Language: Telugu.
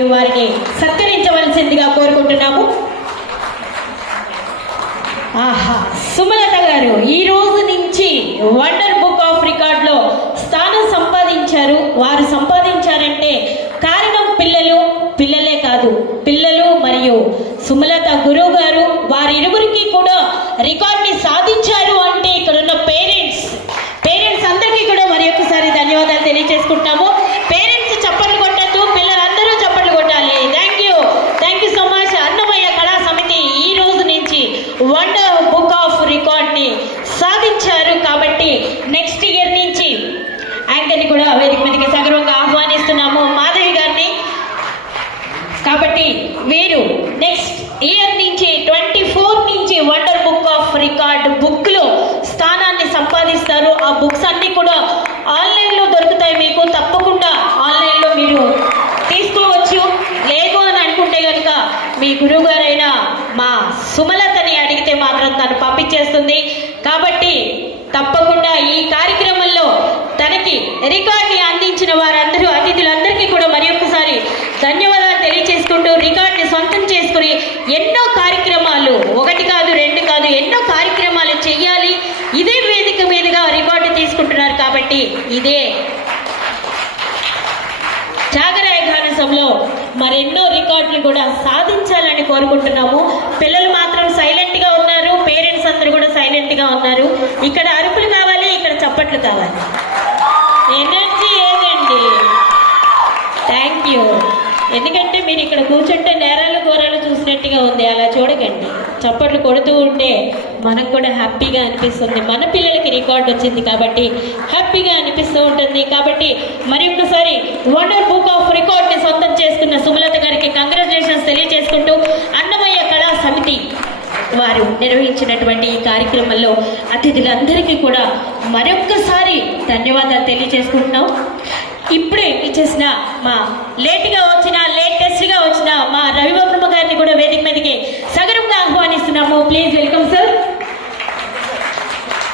మరియు వారిని సత్కరించవలసిందిగా కోరుకుంటున్నాము. ఆహా, సుమలత గారు ఈ రోజు నుంచి వండర్ బుక్ ఆఫ్ రికార్డ్ లో స్థానం సంపాదించారు. వారు సంపాదించారంటే కారణం పిల్లలే కాదు, పిల్లలు మరియు సుమలత గురువు గారు వారిరువురికి కూడా రికార్డ్ని సాధించారు అంటే ఇక్కడ ఉన్న పేరెంట్స్ అందరికీ కూడా మరి ఒక్కసారి ధన్యవాదాలు తెలియజేసుకుంటాము. పేరెంట్స్ చప్పట్లు కొట్టద్దు, పిల్లలందరూ చప్పట్లు కొట్టాలి. Thank you so much. Annamayya కళా సమితి ఈ రోజు నుంచి వండర్ బుక్ ఆఫ్ రికార్డ్ని సాధించారు కాబట్టి నెక్స్ట్ ఇయర్ నుంచి యాంకర్ని కూడా వేదిక మీదకి సగర్వంగా ఆహ్వానిస్తున్నాము, మాధవి గారిని. కాబట్టి వీరు నెక్స్ట్ ఇయర్ నుంచి 24 నుంచి వండర్ బుక్ ఆఫ్ రికార్డ్ బుక్లో స్థానాన్ని సంపాదిస్తారు. ఆ బుక్స్ అన్నీ కూడా ఆన్లైన్లో దొరుకుతాయి. మీకు తప్పకుండా ఆన్లైన్లో మీరు తీసుకోవచ్చు. లేదు అని అనుకుంటే కనుక మీ గురువు గారైన మా సుమలతని అడిగితే మాత్రం తను పంపించేస్తుంది. కాబట్టి తప్పకుండా ఈ కార్యక్రమంలో తనకి రికార్డ్ని అందించిన వారందరూ అతిథులందరికీ కూడా మరి ఒక్కసారి ధన్యవాదాలు తెలియజేసుకుంటూ రికార్డ్ని సొంతం చేసుకుని ఎన్నో కార్యక్రమాలు, ఒకటి కాదు రెండు కాదు, ఎన్నో కార్యక్రమాలు చెయ్యాలి. ఇదే వేదిక మీదుగా రికార్డు తీసుకుంటున్నారు కాబట్టి ఇదే జాగరాయ గానసంలో మరెన్నో రికార్డులు కూడా సాధించాలని కోరుకుంటున్నాము. పిల్లలు మాత్రం సైలెంట్గా ఉన్నారు, పేరెంట్స్ అందరూ కూడా సైలెంట్గా ఉన్నారు. ఇక్కడ అరుపులు కావాలి, ఇక్కడ చప్పట్లు కావాలి. ఎనర్జీ ఏదండి? Thank you. ఎందుకంటే మీరు ఇక్కడ కూర్చుంటే నేరాలు ఘోరాలు చూసినట్టుగా ఉంది. అలా చూడకండి, చప్పట్లు కొడుతూ ఉంటే మనకు కూడా హ్యాపీగా అనిపిస్తుంది. మన పిల్లలకి రికార్డ్ వచ్చింది కాబట్టి హ్యాపీగా అనిపిస్తూ ఉంటుంది. కాబట్టి మరి ఒక్కసారి వండర్ బుక్ ఆఫ్ రికార్డ్ని సొంతం చేసుకున్న సుమలత గారికి కంగ్రాచులేషన్స్ తెలియజేసుకుంటూ అన్నమయ్య కళా సమితి వారు నిర్వహించినటువంటి ఈ కార్యక్రమంలో అతిథులందరికీ కూడా మరొక్కసారి ధన్యవాదాలు తెలియజేసుకుంటున్నాం. ఇప్పుడే ఇచ్చేసిన మా లేటెస్ట్గా వచ్చిన మా రవిబాబు